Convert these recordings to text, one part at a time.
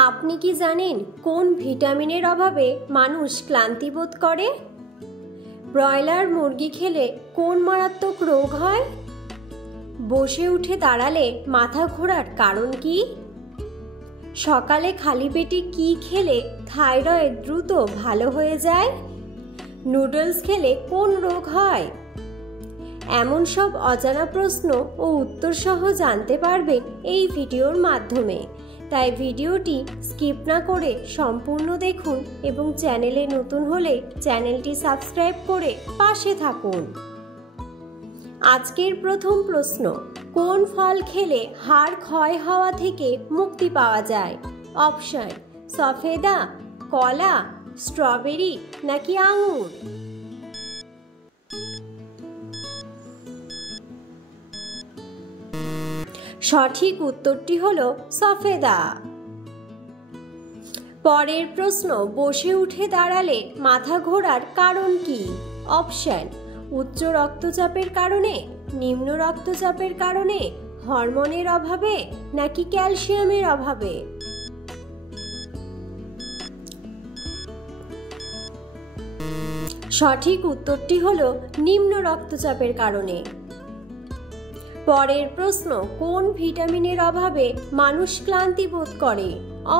আপনি কি জানেন কোন ভিটামিনের অভাবে মানুষ ক্লান্তি বোধ করে? ব্রয়লার মুরগি খেলে কোন মারাত্মক রোগ হয়? বসে উঠে দাঁড়ালে মাথা ঘোরার কারণ কি? সকালে খালি পেটে কি খেলে থাইরয়েড দ্রুত ভালো হয়ে যায়? নুডলস খেলে কোন রোগ হয়? এমন সব অজানা প্রশ্ন ও উত্তর সহ জানতে পারবেন এই ভিডিওর মাধ্যমে। তাই ভিডিওটি স্কিপ না করে সম্পূর্ণ দেখুন এবং চ্যানেলে নতুন হলে চ্যানেলটি সাবস্ক্রাইব করে পাশে থাকুন। আজকের প্রথম প্রশ্ন, কোন ফল খেলে হাড় ক্ষয় হওয়া থেকে মুক্তি পাওয়া যায়? অপশন: সফেদা, কলা, স্ট্রবেরি নাকি আঙুর? সঠিক উত্তরটি হলো সফেদা। পরের প্রশ্ন, বসে উঠে দাঁড়ালে মাথা ঘোরার কারণ কি? অপশন: উচ্চ রক্তচাপের কারণে, নিম্ন রক্তচাপের কারণে, হরমোনের অভাবে নাকি ক্যালসিয়ামের অভাবে? সঠিক উত্তরটি হলো নিম্ন রক্তচাপের কারণে। পরের প্রশ্ন, কোন ভিটামিনের অভাবে মানুষ ক্লান্তি বোধ করে?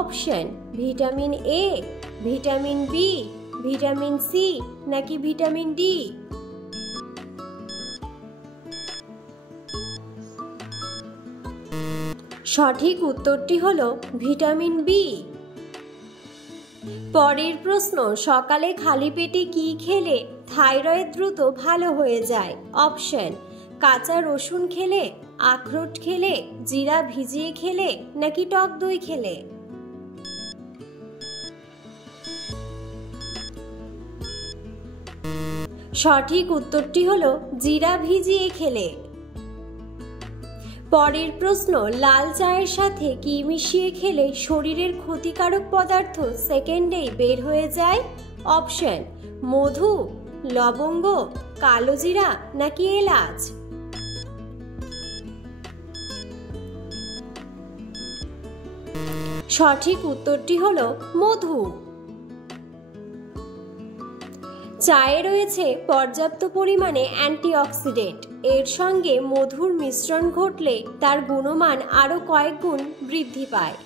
Option: vitamin A, vitamin B, vitamin C নাকি ভিটামিন ডি? সঠিক উত্তরটি হলো ভিটামিন বি। পরের প্রশ্ন, সকালে খালি পেটে কি খেলে থাইরয়েড দ্রুত ভালো হয়ে যায়? অপশন: কাঁচা রসুন খেলে, আখরোট খেলে, জিরা ভিজিয়ে খেলে নাকি টক দই খেলে? সঠিক উত্তরটি হলো জিরা ভিজিয়ে খেলে। পরের প্রশ্ন, লাল চায়ের সাথে কি মিশিয়ে খেলে শরীরের ক্ষতিকারক পদার্থ সেকেন্ডেই বের হয়ে যায়? অপশন: মধু, লবঙ্গ, কালোজিরা নাকি এলাচ? সঠিক উত্তরটি হলো মধু। চায়ে রয়েছে পর্যাপ্ত পরিমাণে অ্যান্টিঅক্সিডেন্ট। এর সঙ্গে মধুর মিশ্রণ ঘটলে তার গুণমান আরও কয়েক গুণ বৃদ্ধি পায়।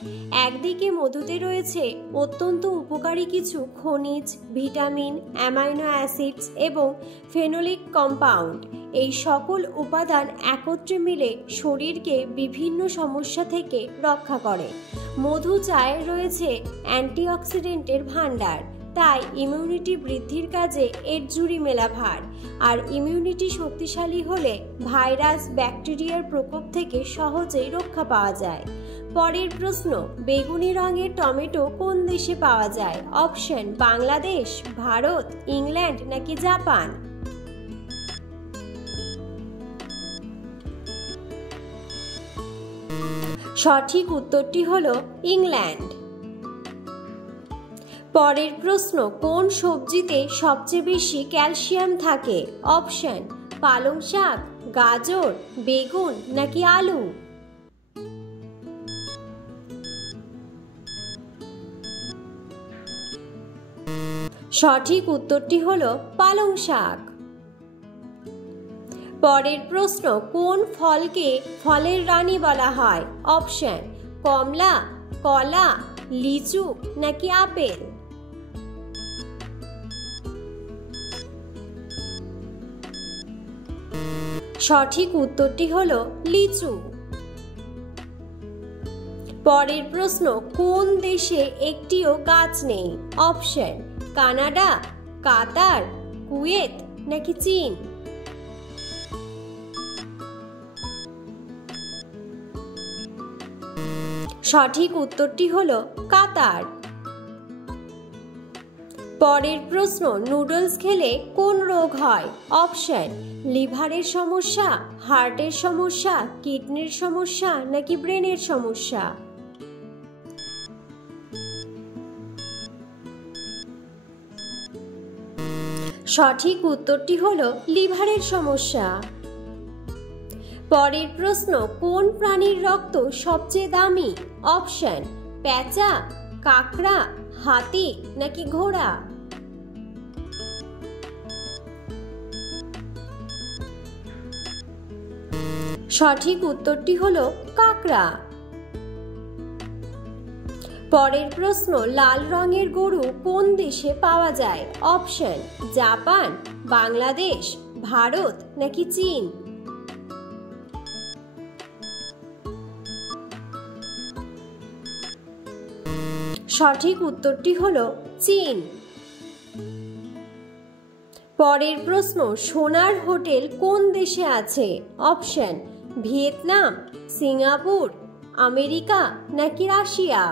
একদিকে মধুতে রয়েছে অত্যন্ত উপকারী কিছু খনিজ, ভিটামিন, অ্যামাইনো অ্যাসিডস এবং ফেনোলিক কম্পাউন্ড। এই সকল উপাদান একত্রে মিলে শরীরকে বিভিন্ন সমস্যা থেকে রক্ষা করে। মধু চায়ে রয়েছে অ্যান্টিঅক্সিডেন্টের ভাণ্ডার, তাই ইমিউনিটি বৃদ্ধির কাজে এর জুড়ি মেলা ভার। আর ইমিউনিটি শক্তিশালী হলে ভাইরাস, ব্যাকটেরিয়ার প্রকোপ থেকে সহজেই রক্ষা পাওয়া যায়। পরের প্রশ্ন, বেগুনি রঙের টমেটো কোন দেশে পাওয়া যায়? অপশন: বাংলাদেশ, ভারত, ইংল্যান্ড নাকি জাপান? সঠিক উত্তরটি হলো ইংল্যান্ড। পরের প্রশ্ন, কোন সবজিতে সবচেয়ে বেশি ক্যালসিয়াম থাকে? অপশন: পালং শাক, গাজর, বেগুন নাকি আলু? সঠিক উত্তরটি হলো পালং শাক। পরের প্রশ্ন, কোন ফলকে ফলের রানী বলা হয়? অপশন: কমলা, কলা, লিচু নাকি আপেল? সঠিক উত্তরটি হলো লিচু। পরের প্রশ্ন, কোন দেশে একটিও গাছ নেই? অপশন: কানাডা, কাতার, কুয়েত নাকি চীন? সঠিক উত্তরটি হলো কাতার। পরের প্রশ্ন, নুডলস খেলে কোন রোগ হয়? অপশন: লিভারের সমস্যা, হার্টের সমস্যা, কিডনির সমস্যা নাকি ব্রেনের সমস্যা? সঠিক উত্তরটি হলো লিভারের সমস্যা। পরের প্রশ্ন, কোন প্রাণীর রক্ত সবচেয়ে দামি? অপশন: প্যাঁচা, কাকড়া, হাতি নাকি ঘোড়া? সঠিক উত্তরটি হলো কাকড়া। পরের প্রশ্ন, লাল রঙের গরু কোন দেশে পাওয়া যায়? অপশন: জাপান, বাংলাদেশ, ভারত নাকি চীন? সঠিক উত্তরটি হলো চীন। পরের প্রশ্ন, সোনার হোটেল কোন দেশে আছে? অপশন: ভিয়েতনাম, সিঙ্গাপুর, আমেরিকা নাকি রাশিয়া?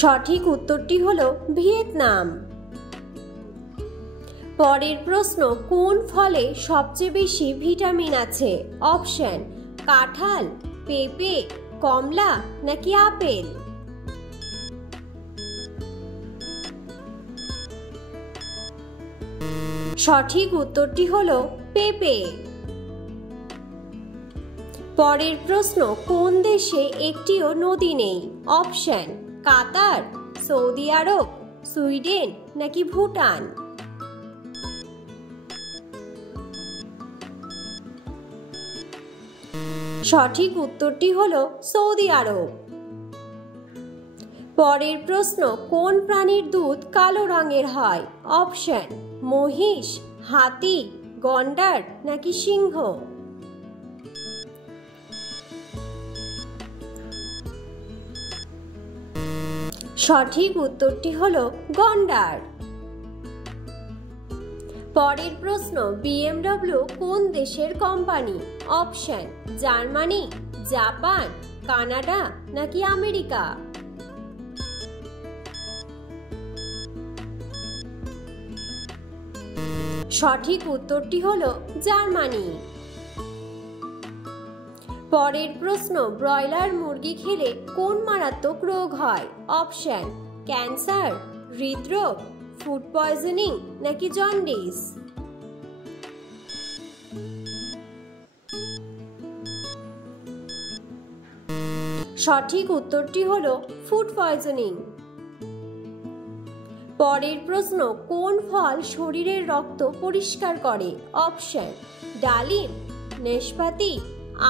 সঠিক উত্তরটি হলো ভিয়েতনাম। পরের প্রশ্ন, কোন ফলে সবচেয়ে বেশি ভিটামিন আছে? অপশন: কাঁঠাল, পেঁপে, কমলা নাকি আপেল? সঠিক উত্তরটি হলো পেঁপে। পরের প্রশ্ন, কোন দেশে একটিও নদী নেই? অপশন: কাতার, সৌদি আরব, সুইডেন নাকি ভুটান? সঠিক উত্তরটি হলো সৌদি আরব। পরের প্রশ্ন, কোন প্রাণীর দুধ কালো রঙের হয়? অপশন: মহিষ, হাতি, গন্ডার নাকি সিংহ? সঠিক উত্তরটি হলো গন্ডার। পরের প্রশ্ন, বিএমডব্লিউ কোন দেশের company? Option: Germany, Japan, Canada নাকি আমেরিকা? সঠিক উত্তরটি হলো জার্মানি। পরের প্রশ্ন, ব্রয়লার মুরগি খেলে কোন মারাত্মক রোগ হয়? অপশন: ক্যান্সার, হৃদরোগ, ফুড পয়জনিং নাকি জন্ডিস? সঠিক উত্তরটি হলো ফুড পয়জনিং। পরের প্রশ্ন, কোন ফল শরীরের রক্ত পরিষ্কার করে? অপশন: ডালিম, নাশপাতি,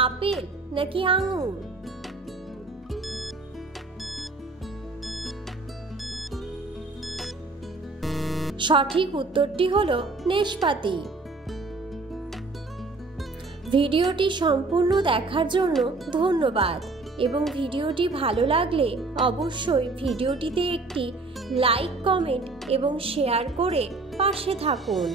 আপেল নাকি আঙুর? সঠিক উত্তরটি হলো নাশপাতি। ভিডিওটি সম্পূর্ণ দেখার জন্য ধন্যবাদ এবং ভিডিওটি ভালো লাগলে অবশ্যই ভিডিওটিতে একটি লাইক, কমেন্ট এবং শেয়ার করে পাশে থাকুন।